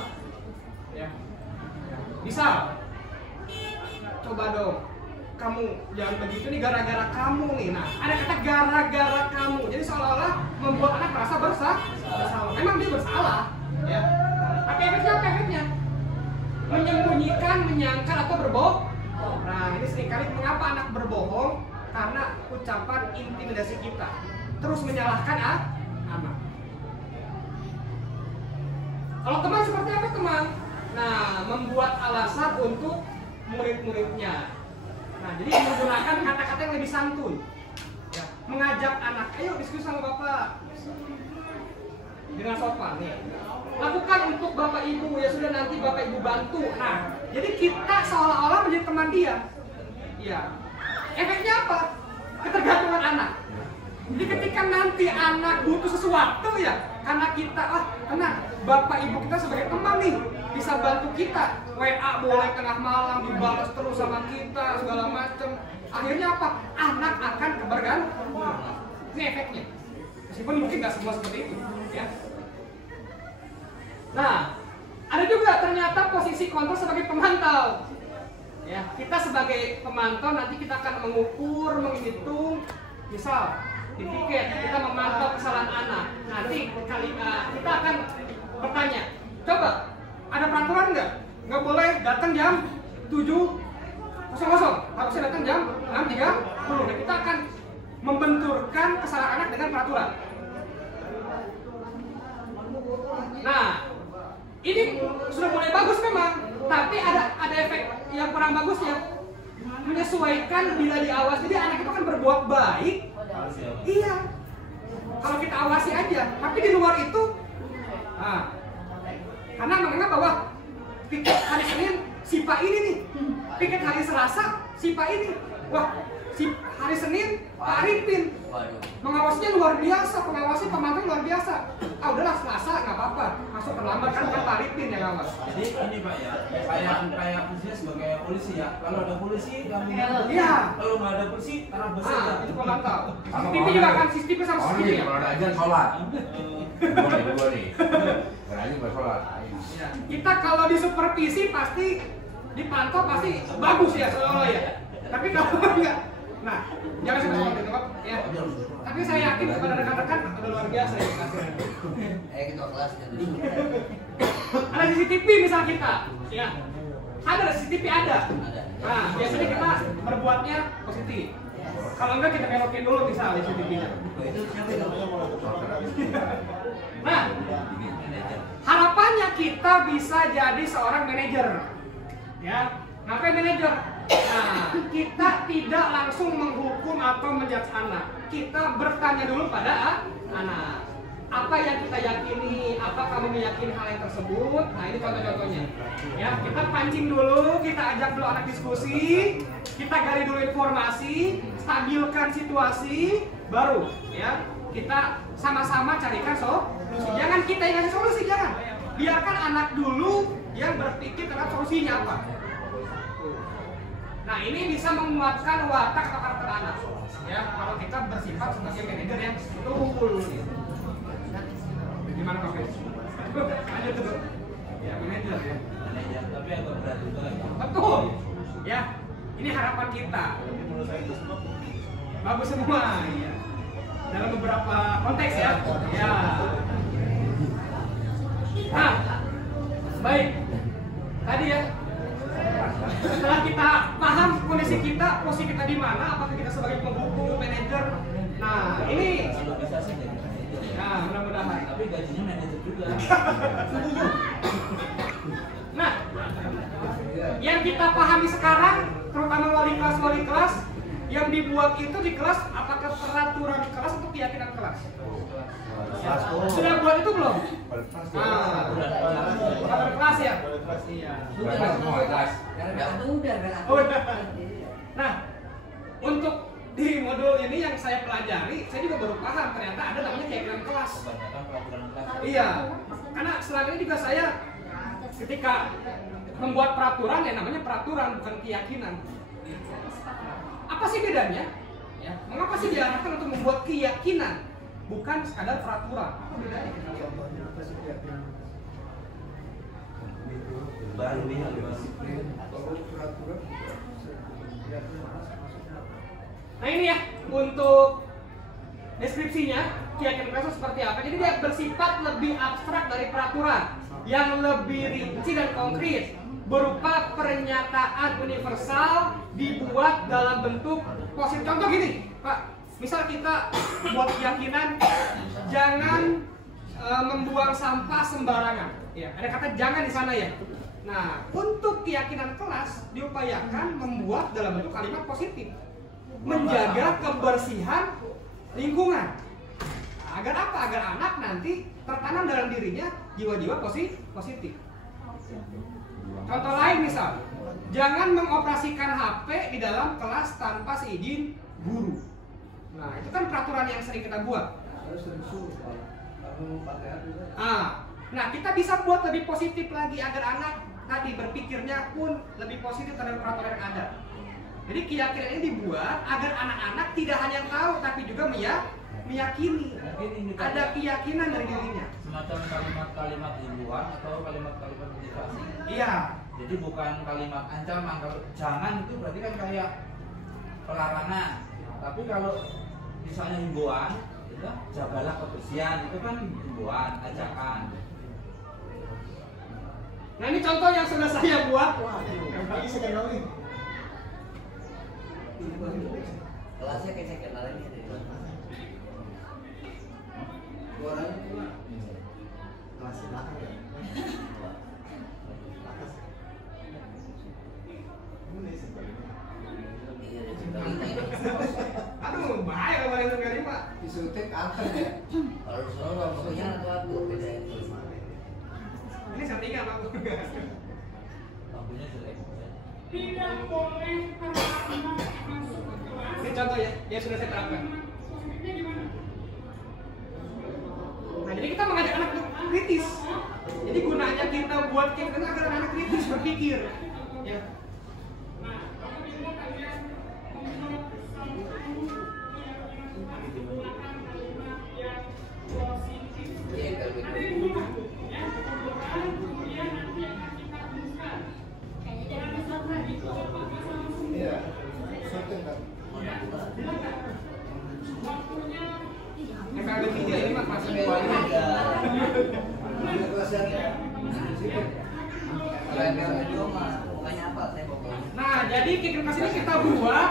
Ya. Misal, coba dong, kamu jangan begitu nih gara-gara kamu nih. Nah, ada kata gara-gara kamu. Jadi seolah-olah membuat anak merasa bersalah. Memang dia bersalah, ya. Tapi efeknya apa efeknya? Menyembunyikan, menyangkal atau berbohong. Nah, ini seringkali mengapa anak berbohong? Karena ucapan intimidasi kita. Terus menyalahkan anak. Kalau teman seperti apa teman? Nah, membuat alasan untuk murid-muridnya. Nah, jadi menggunakan kata-kata yang lebih santun. Ya, mengajak anak, ayo diskusi sama Bapak. dengan sopan nih. Lakukan untuk bapak ibu, ya sudah nanti bapak ibu bantu. Nah, jadi kita seolah-olah menjadi teman dia. Ya, efeknya apa? Ketergantungan anak. Jadi ketika nanti anak butuh sesuatu ya, karena kita tenang, bapak ibu kita sebagai teman nih bisa bantu kita. WA boleh tengah malam dibalas terus sama kita segala macam. Akhirnya apa? Anak akan kebergantungan. Ini efeknya. Meskipun mungkin nggak semua seperti itu, ya. Nah, ada juga ternyata posisi kontrol sebagai pemantau. Ya, kita sebagai pemantau nanti kita akan mengukur, menghitung, misal di tiket kita memantau kesalahan anak. Nanti kita akan bertanya, coba ada peraturan nggak boleh datang jam 7.00, harusnya datang jam 6.30. Nah, kita akan membenturkan kesalahan anak dengan peraturan. Nah, ini sudah mulai bagus memang, tapi ada efek yang kurang bagus ya. Menyesuaikan bila diawasi, jadi anak itu kan berbuat baik. Iya, kalau kita awasi aja, tapi di luar itu, karena menganggap bahwa piket hari Senin si Pak ini nih, piket hari Selasa si Pak ini, wah si hari Senin Pak Arifin, mengawasinya luar biasa, pengawasi pemantau luar biasa. Udahlah Selasa nggak apa-apa, masuk terlambat kan bukan Pak Arifin yang ngawas. Jadi ini Pak ya, kayak fungsinya sebagai polisi ya. Kalau ada polisi kami, iya. Kalau nggak ada polisi taruh bus aja. Itu pemantau. CCTV juga kan, CCTV sama CCTV ya. Kalau ada ajan sholat. Dua nih. Karena aja nggak sholat. Ya. Kita kalau di supervisi pasti dipantau pasti bagus ya seolah ya. Tapi kalau enggak, nah jangan seperti itu Pak. Ya. Tapi saya yakin kepada rekan-rekan ada luar biasa ya. Kita kelas kan. Ada CCTV misal kita, ya. Ada CCTV ada. Nah biasanya kita berbuatnya positif. Kalau enggak kita belokin dulu misal CCTV-nya. Nah, harapannya kita bisa jadi seorang manajer, ya. Ngapain manajer? Nah, kita tidak langsung menghukum atau menjudge anak. Kita bertanya dulu pada anak. Apa yang kita yakini? Apa kamu meyakini hal yang tersebut? Nah, ini contoh-contohnya. Ya, kita pancing dulu, kita ajak dulu anak diskusi, kita gali dulu informasi, stabilkan situasi, baru ya kita sama-sama carikan solusi. Jangan kita yang ngasih solusi, jangan. Biarkan anak dulu yang berpikir terhadap solusinya apa. Nah, ini bisa menguatkan watak atau karakter anak. Ya, kalau kita bersifat sebagai manajer yang betul. Gimana Pak Fes? Lanjut dulu. Ya, manajer ya. Manajer, tapi agak berat juga ya. Betul. Ya, ini harapan kita. Bagus semua. Ya. Dalam beberapa konteks ya. Ya. Nah, baik. Tadi ya. Setelah kita paham kondisi kita, posisi kita di mana, apakah kita sebagai penghukum, manajer. Nah, ini Kalau bisa sih jadi manajer. nah, mudah-mudahan. Tapi gajinya manajer juga. Nah, yang kita pahami sekarang, terutama wali kelas, yang dibuat itu di kelas, apakah peraturan kelas atau keyakinan kelas? Sudah buat itu belum? Peraturan kelas ya? Iya. Sudah semua kelas. Udah. Nah, untuk di modul ini yang saya pelajari, saya juga baru paham ternyata ada namanya keyakinan kelas. Kebanyakan peraturan kelas. Iya, karena selama ini juga saya ketika membuat peraturan ya namanya peraturan bukan keyakinan. Apa sih bedanya? Ya, mengapa sih diarahkan untuk membuat keyakinan bukan sekadar peraturan? Apa bedanya? Baru nih Nah ini ya untuk deskripsinya keyakinan kelas seperti apa. Jadi dia bersifat lebih abstrak dari peraturan, yang lebih rinci dan konkret, berupa pernyataan universal dibuat dalam bentuk positif. Contoh gini, Pak, misal kita buat keyakinan jangan membuang sampah sembarangan. Ya, ada kata jangan di sana ya. Nah, untuk keyakinan kelas diupayakan membuat dalam bentuk kalimat positif, menjaga kebersihan lingkungan. Nah, Agar apa? Agar anak nanti tertanam dalam dirinya jiwa-jiwa positif. Contoh lain misal, jangan mengoperasikan HP di dalam kelas tanpa seizin guru. Nah, itu kan peraturan yang sering kita buat. Harus disuruh kalau pakai HP. Nah, kita bisa buat lebih positif lagi agar anak tadi berpikirnya pun lebih positif terhadap peraturan yang ada. Jadi keyakinan ini dibuat agar anak-anak tidak hanya tahu tapi juga meyakini. Ada keyakinan dari dirinya. Semacam kalimat-kalimat himbauan atau kalimat-kalimat motivasi. Iya. Jadi bukan kalimat ancaman. Kalau jangan itu berarti kan kayak pelarangan. Tapi kalau misalnya himbauan, itu jagalah kebersihan, itu kan himbauan, ajakan. Nah, ini contoh yang sudah saya buat. Kelasnya kayak kenal ini dari Orangnya cuma kelas belakang ya. Aduh, bahaya kalau yang nggak Pak. Disuntik angker ya. kalau solo pokoknya aku beda itu. Ini settingan aku. Lampunya jelek. Ini contoh ya, yang sudah saya terapkan. Nah, jadi kita mengajak anak untuk kritis. Jadi gunanya kita buat kayak gitu agar anak kritis berpikir. Ya. Iya kalau itu. Iya. Suntik kan. Yang kagak tiga ini mah kelas Ini bawah. Ada kelas yang Kalau yang kedua mah pokoknya apa saya pokoknya. Nah, jadi kelas ini kita buat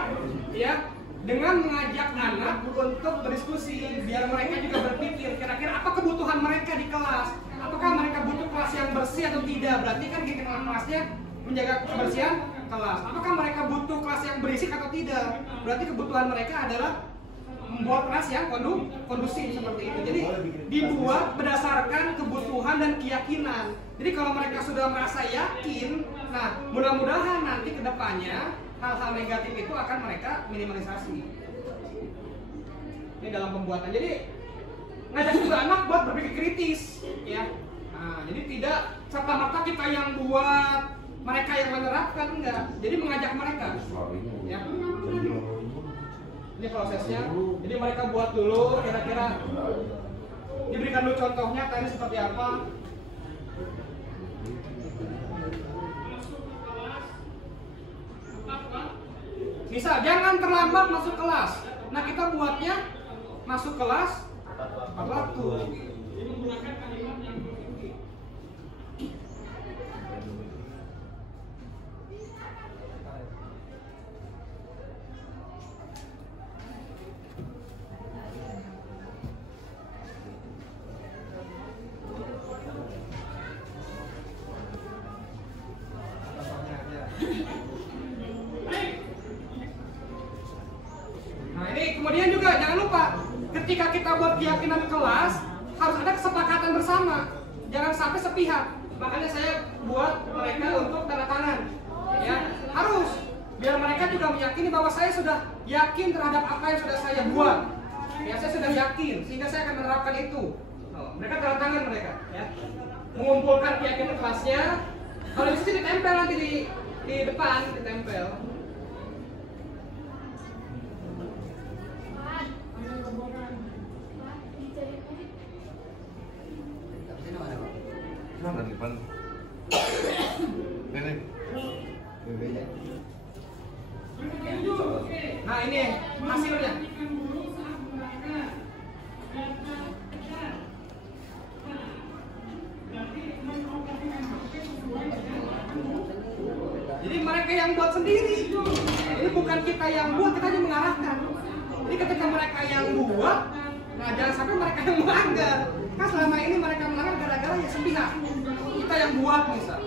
ya dengan mengajak anak untuk berdiskusi biar mereka juga berpikir kira-kira apa kebutuhan mereka di kelas. Apakah mereka butuh kelas yang bersih atau tidak? Berarti kan kelasnya menjaga kebersihan kelas. Apakah mereka butuh kelas yang berisik atau tidak? Berarti kebutuhan mereka adalah membuat kelas yang kondusif seperti itu. Jadi dibuat berdasarkan kebutuhan dan keyakinan. Jadi kalau mereka sudah merasa yakin, nah mudah-mudahan nanti ke depannya hal-hal negatif itu akan mereka minimalisasi. Ini dalam pembuatan. Jadi ngajak juga anak buat berpikir kritis, ya. Nah, jadi tidak serta-merta kita yang buat, mereka yang menerapkan, enggak. Jadi mengajak mereka, ya. Ini prosesnya. Jadi mereka buat dulu, kira-kira diberikan dulu contohnya tadi seperti apa. Misal jangan terlambat masuk kelas. Nah, kita buatnya masuk kelas tepat waktu. Jadi menggunakan kalimat yang positif. Nah, ini kemudian juga jangan lupa ketika kita buat keyakinan kelas harus ada kesepakatan bersama, jangan sampai sepihak. Makanya saya buat mereka untuk tanda tangan, ya harus biar mereka juga meyakini bahwa saya sudah yakin terhadap apa yang sudah saya buat. Ya saya sudah yakin sehingga saya akan menerapkan itu. Mereka tanda tangan mereka, ya mengumpulkan keyakinan kelasnya. Kalau di sini ditempel nanti di depan ditempel. Mana di depan? Ini. BB-nya. Nah, ini hasilnya. Jadi mereka yang buat sendiri. Ini bukan kita yang buat, kita hanya mengarahkan. Jadi ketika mereka yang buat, nah jangan sampai mereka yang melanggar. Kan selama ini mereka melanggar gara-gara ya sepihak. Kita yang buat misal.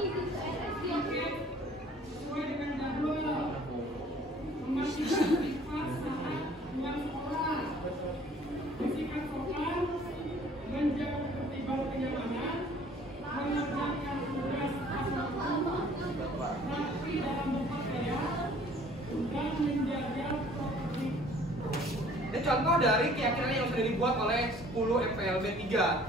contoh dari keyakinan yang sudah dibuat oleh 10 MPLB 3.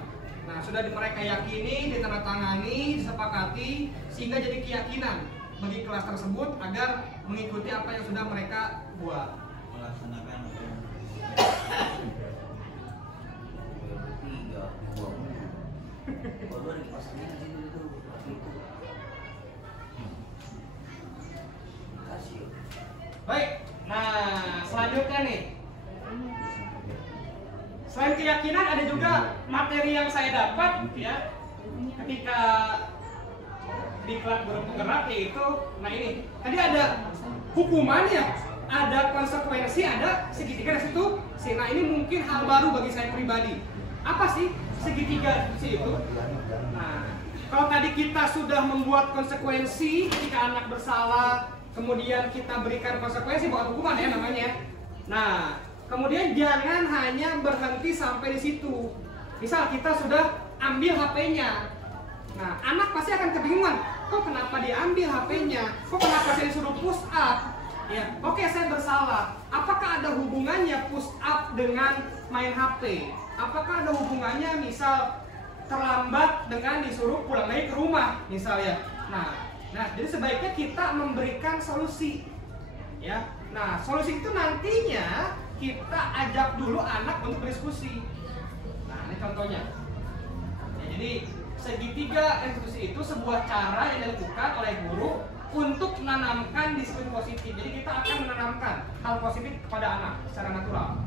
Nah, sudah mereka yakini, ditandatangani, disepakati, sehingga jadi keyakinan bagi kelas tersebut agar mengikuti apa yang sudah mereka buat. Melaksanakan Baik, nah selanjutnya nih, selain keyakinan ada juga materi yang saya dapat ya ketika di kelas guru penggerak, yaitu nah ini tadi ada hukumannya, ada konsekuensi, ada segitiga di situ. Nah ini mungkin hal baru bagi saya pribadi. Apa sih segitiga itu? Nah, kalau tadi kita sudah membuat konsekuensi ketika anak bersalah, kemudian kita berikan konsekuensi, bukan hukuman ya namanya. Nah, kemudian jangan hanya berhenti sampai di situ. Misal kita sudah ambil HP-nya. Nah, anak pasti akan kebingungan. Kok kenapa diambil HP-nya? Kok kenapa saya disuruh push up? Ya, oke, saya bersalah. Apakah ada hubungannya push up dengan main HP? Apakah ada hubungannya misal terlambat dengan disuruh pulang lagi ke rumah misalnya? Nah, jadi sebaiknya kita memberikan solusi, ya. Nah, solusi itu nantinya kita ajak dulu anak untuk berdiskusi. Nah, ini contohnya. Ya, jadi segitiga institusi itu sebuah cara yang dilakukan oleh guru untuk menanamkan disiplin positif. Jadi kita akan menanamkan hal positif kepada anak secara natural.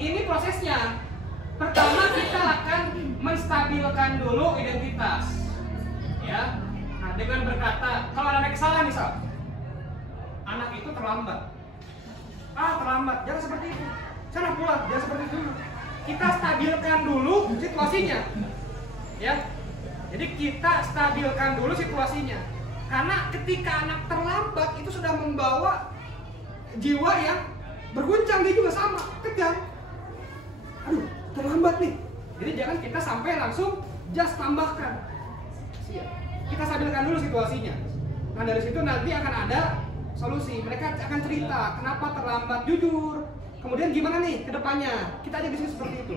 Ini prosesnya. Pertama kita akan menstabilkan dulu identitas. Ya. Nah, dengan berkata, kalau anak salah misal, anak itu terlambat. Terlambat, jangan seperti itu. Sana pulang, jangan seperti itu. Kita stabilkan dulu situasinya. Ya. Jadi kita stabilkan dulu situasinya. Karena ketika anak terlambat itu sudah membawa jiwa yang berguncang, dia juga sama, tegang. Aduh, terlambat nih. Jadi jangan kita sampai langsung just tambahkan. Kita stabilkan dulu situasinya. Nah, dari situ nanti akan ada solusi. Mereka akan cerita kenapa terlambat, jujur. Kemudian gimana nih ke depannya? Kita aja diskusi seperti itu.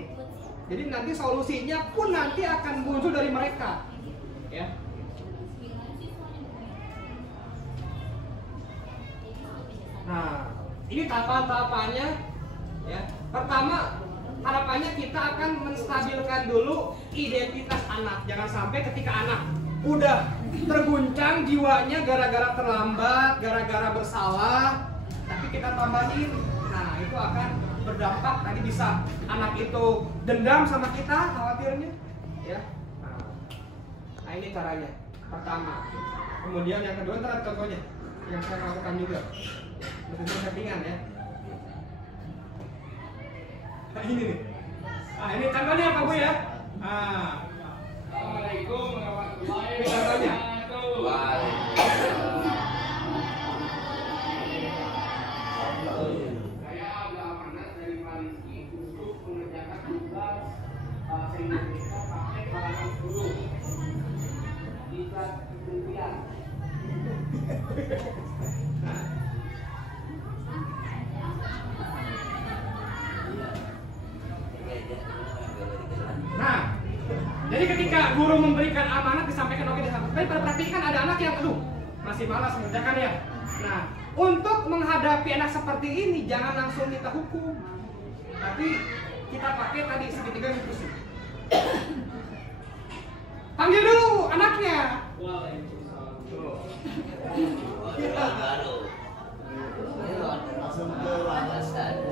Jadi nanti solusinya pun nanti akan muncul dari mereka. Ya. Nah, ini tahapan-tahapannya ya. Pertama, harapannya kita akan menstabilkan dulu identitas anak. Jangan sampai ketika anak udah terguncang jiwanya gara-gara terlambat, gara-gara bersalah, tapi kita tambahin. Nah, itu akan berdampak, tadi bisa anak itu dendam sama kita, khawatirnya ya. Nah, ini caranya pertama. Kemudian yang kedua, ntar contohnya yang saya lakukan juga, untuk settingan ya. Nah, ini nih. Nah, ini contohnya apa Bu ya? Assalamualaikum warahmatullahi wabarakatuh. Saya Abdul Amanat dari Malaysia untuk mengerjakan tugas bahasa Indonesia pakai kalangan guru di kelas kemudian. Nah, jadi ketika guru memberikan amanat disampaikan oke disampaikan. Tapi pada praktiknya kan ada anak yang masih malas mengerjakan ya. Nah, untuk menghadapi anak seperti ini jangan langsung kita hukum. Tapi kita pakai tadi segitiga inklusi. Panggil dulu anaknya.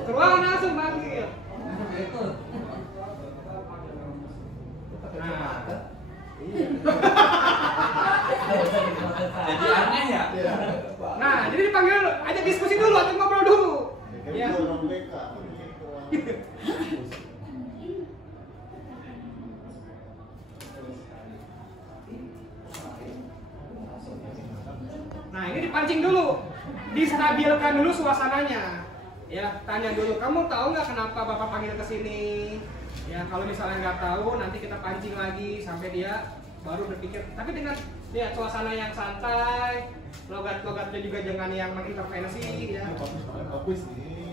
Keluar langsung panggil. jadi aneh ya. Nah, jadi dipanggil dulu, ajak diskusi dulu atau ngobrol dulu. Ya. Nah, ini dipancing dulu, distabilkan dulu suasananya. Ya, tanya dulu, kamu tahu nggak kenapa bapak panggil ke sini? Ya, kalau misalnya nggak tahu, nanti kita pancing lagi sampai dia baru berpikir. Tapi dengan ya suasana yang santai, logat-logatnya juga jangan yang mengintervensi. Ya. Bagus nih.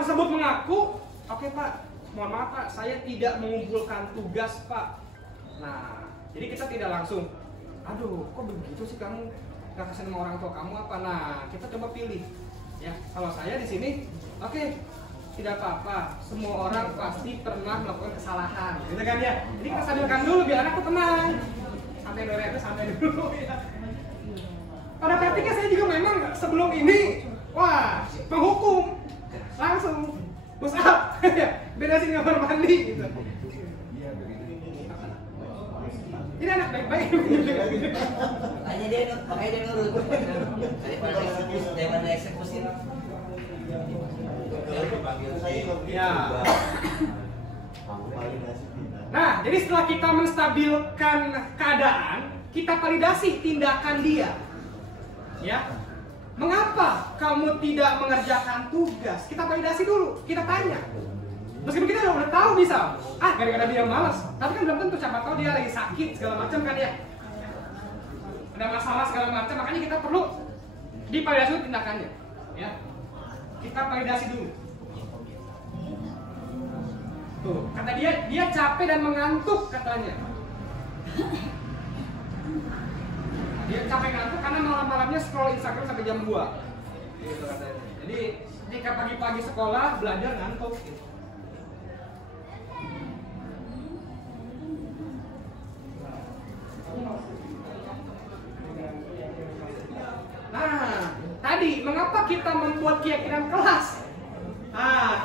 tersebut mengaku, oke Pak, mohon maaf Pak, saya tidak mengumpulkan tugas Pak. Nah, jadi kita tidak langsung, aduh kok begitu sih kamu, gak kasihan sama orang tua kamu apa? Nah, kita coba pilih. Ya, kalau saya di sini, oke, tidak apa-apa. Semua orang pasti pernah melakukan kesalahan, gitu kan ya. Jadi kita sadarkan dulu biar anak tuh tenang. Santai dulu ya, santai dulu ya. Pada praktiknya saya juga memang sebelum ini, wah, menghukum langsung push up, beresin kamar mandi gitu. Ini anak baik-baik. Makanya dia nurut. Daripada eksekusi. Ya. Nah, jadi setelah kita menstabilkan keadaan, kita validasi tindakan dia. Ya. Mengapa kamu tidak mengerjakan tugas? Kita validasi dulu, kita tanya. Meskipun kita udah tahu bisa, gara-gara dia malas, tapi kan belum tentu, siapa tahu dia lagi sakit segala macam kan ya. Ada masalah segala macam, makanya kita perlu divalidasi dulu tindakannya. Ya. Kita validasi dulu. Tuh, kata dia capek dan mengantuk katanya. Dia capek ngantuk karena malam-malamnya scroll Instagram sampai jam 2. Gitu katanya. Jadi ketika pagi-pagi sekolah belajar ngantuk gitu. Nah, tadi mengapa kita membuat keyakinan kelas?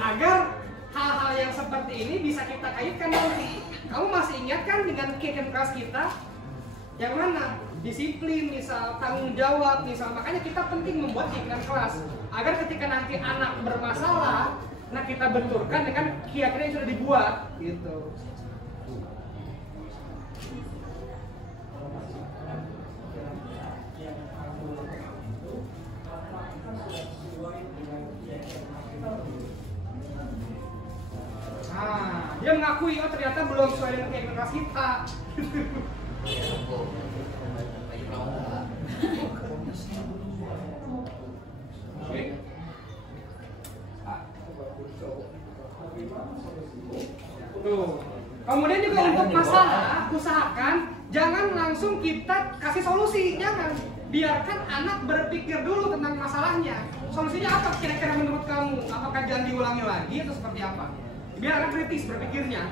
Agar hal-hal yang seperti ini bisa kita kaitkan nanti. Kamu masih ingat kan dengan keyakinan kelas kita? Yang mana? Disiplin, misal tanggung jawab, misal. Makanya kita penting membuat keyakinan kelas agar ketika nanti anak bermasalah, nah kita benturkan dengan keyakinan yang sudah dibuat, gitu. Nah, dia mengakui, oh ternyata belum sesuai dengan keyakinan kelas kita. Tuh. Kemudian juga untuk masalah, usahakan jangan langsung kita kasih solusi, jangan. Biarkan anak berpikir dulu tentang masalahnya. Solusinya apa kira-kira menurut kamu? Apakah jangan diulangi lagi atau seperti apa? Biar anak kritis berpikirnya.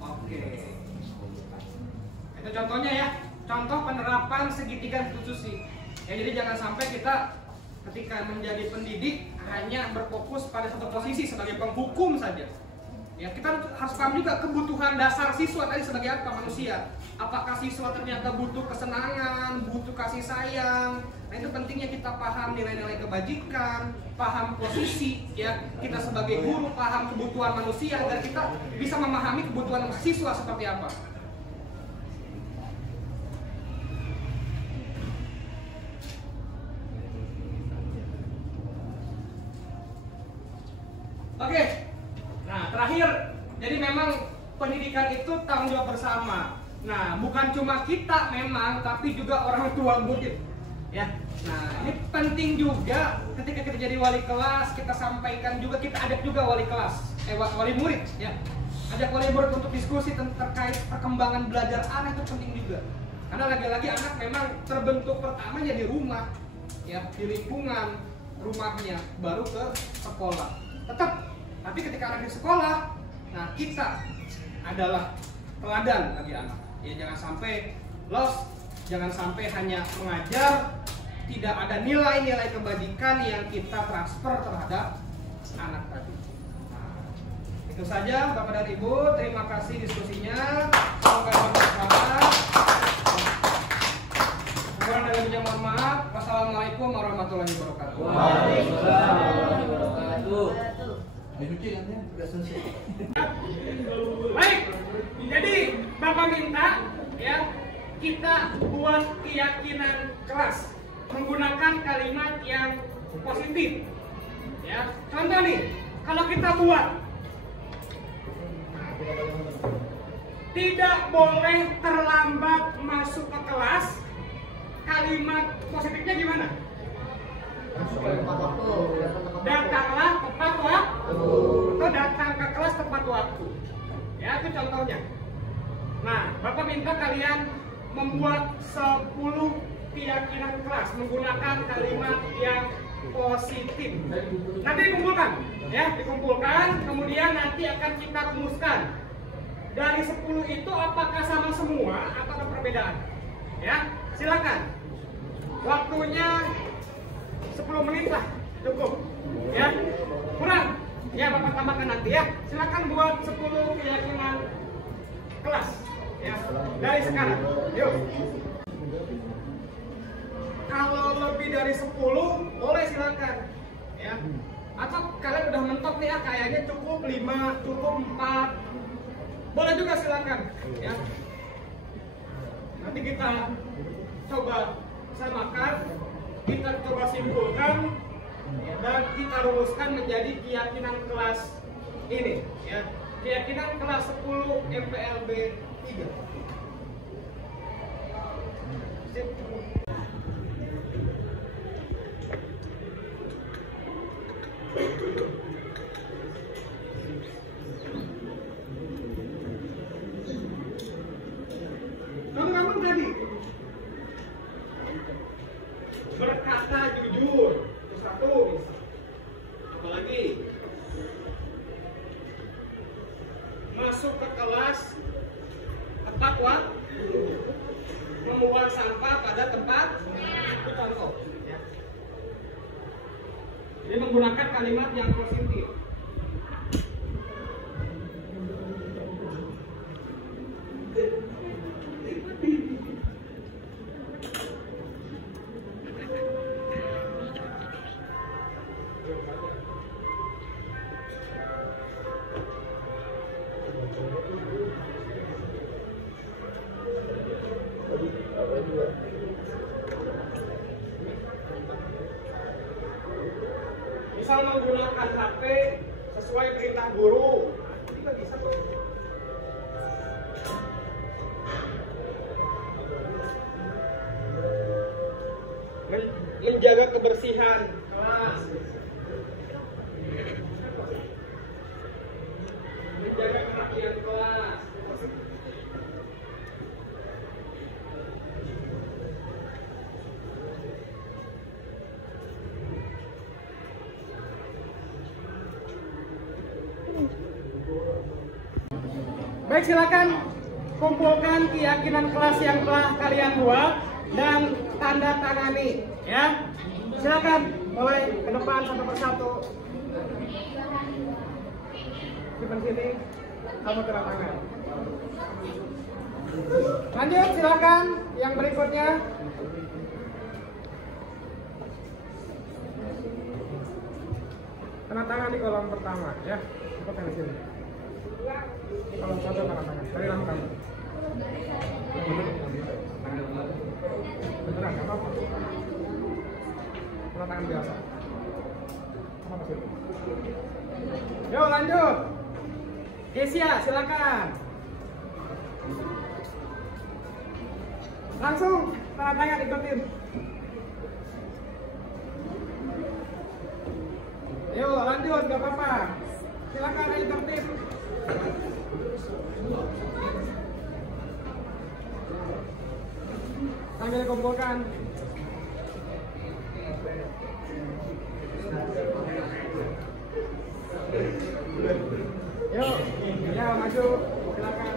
Oke. Itu contohnya ya. Contoh penerapan segitiga institusi. Ya, jadi jangan sampai kita ketika menjadi pendidik hanya berfokus pada satu posisi sebagai penghukum saja. Ya, kita harus paham juga kebutuhan dasar siswa tadi sebagai apa manusia. Apakah siswa ternyata butuh kesenangan, butuh kasih sayang. Nah, itu pentingnya kita paham nilai-nilai kebajikan, paham posisi ya. Kita sebagai guru paham kebutuhan manusia agar kita bisa memahami kebutuhan siswa seperti apa. Oke, nah terakhir, jadi memang pendidikan itu tanggung jawab bersama. Nah, bukan cuma kita memang, tapi juga orang tua murid. Ya, nah ini penting juga ketika kita jadi wali kelas, kita sampaikan juga, kita ajak juga wali kelas, wali murid. Ya, ajak wali murid untuk diskusi terkait perkembangan belajar anak itu penting juga. Karena lagi-lagi anak memang terbentuk pertamanya di rumah, ya di lingkungan rumahnya, baru ke sekolah. Tetap, tapi ketika anak di sekolah, nah kita adalah teladan bagi anak. Ya, jangan sampai lost, jangan sampai hanya mengajar, tidak ada nilai-nilai kebajikan yang kita transfer terhadap anak tadi. Nah, itu saja Bapak dan Ibu, terima kasih diskusinya. Semoga bermanfaat. Kurang dan lebihnya mohon maaf. Wassalamualaikum warahmatullahi wabarakatuh. Waalaikumsalam warahmatullahi wabarakatuh. Baik, jadi Bapak minta ya kita buat keyakinan kelas menggunakan kalimat yang positif. Ya, contoh nih, kalau kita buat tidak boleh terlambat masuk ke kelas. Kalimat positifnya gimana? Datanglah tepat waktu, atau datang ke kelas tepat waktu. Ya, itu contohnya. Nah, Bapak minta kalian membuat 10 keyakinan kelas menggunakan kalimat yang positif. Nanti dikumpulkan, ya, dikumpulkan, kemudian nanti akan kita rumuskan. Dari 10 itu apakah sama semua atau ada perbedaan? Ya, silakan. Waktunya 10 menit lah, cukup. Ya, kurang. Ya, Bapak tambahkan nanti ya. Silakan buat 10 keyakinan kelas. Ya, dari sekarang. Yuk. Kalau lebih dari 10, boleh silakan. Ya. Atau kalian udah mentok nih ya, kayaknya cukup 5, cukup 4. Boleh juga silakan. Ya. Nanti kita coba samakan, kita coba simpulkan, dan kita rumuskan menjadi keyakinan kelas ini. Ya. Keyakinan kelas 10 MPLB 3. Sip. Kamu tadi berkata jujur, itu satu. Apalagi masuk ke kelas tepat waktu, membuang sampah pada tempat, itu contoh. Ya. Jadi menggunakan kalimat yang positif. Misal menggunakan HP sesuai perintah guru, juga bisa kok. Menjaga kebersihan kelas, menjaga kerapian kelas. Baik, silakan kumpulkan keyakinan kelas yang telah kalian buat dan tanda tangani, ya. Silakan mulai ke depan satu persatu. Simpan sini, kamu tanda tangan. Lanjut, silakan yang berikutnya. Tanda tangan di kolom pertama, ya. Coba di sini. Kolom satu tanda tangan. Dari lama kamu. Beneran, nggak apa-apa. Tanda tangan biasa. Apa sih? Yo, lanjut. Kesia, silakan. Langsung tanda tangan ikutin. Yo, lanjut, nggak apa-apa. Silakan ayo tertib. Sambil dikumpulkan. Yuk, ya maju, silakan.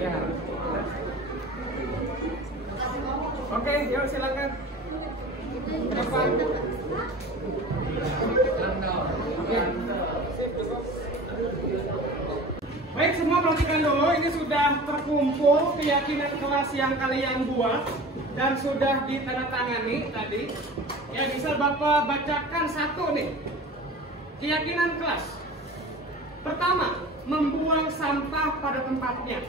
Ya. Oke, yuk silakan. Ke depan. Oke. Sip, cukup. Baik, semua perhatikan dulu, ini sudah terkumpul keyakinan kelas yang kalian buat dan sudah ditandatangani tadi. Ya, bisa Bapak bacakan satu nih. Keyakinan kelas. Pertama, membuang sampah pada tempatnya.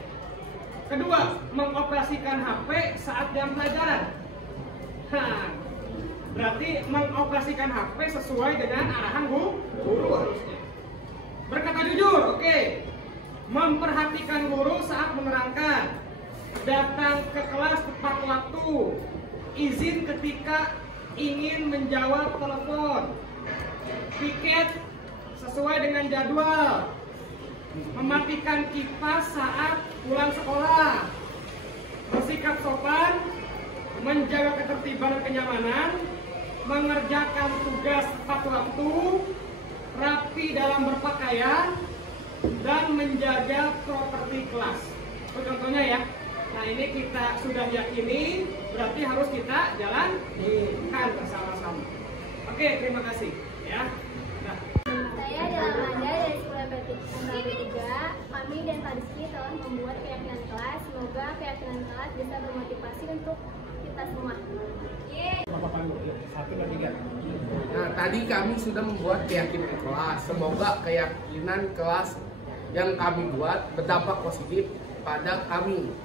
Kedua, mengoperasikan HP saat jam pelajaran. Nah, berarti mengoperasikan HP sesuai dengan arahan guru harusnya. Berkata jujur, oke. Memperhatikan guru saat menerangkan. Datang ke kelas tepat waktu. Izin ketika ingin menjawab telepon. Piket sesuai dengan jadwal. Mematikan kipas saat pulang sekolah. Bersikap sopan, menjaga ketertiban dan kenyamanan, mengerjakan tugas tepat waktu, rapi dalam berpakaian, dan menjaga properti kelas. Itu contohnya ya. Nah, ini kita sudah yakini, berarti harus kita jalankan bersama-sama. Oke, terima kasih ya. Nah. Saya adalah Amanda dari Sekolah MKB 3. Kami dan Pak Rizky telah membuat keyakinan kelas. Semoga keyakinan kelas bisa bermotivasi untuk kita semua. Nah, tadi kami sudah membuat keyakinan kelas. Semoga keyakinan kelas yang kami buat berdampak positif pada kami.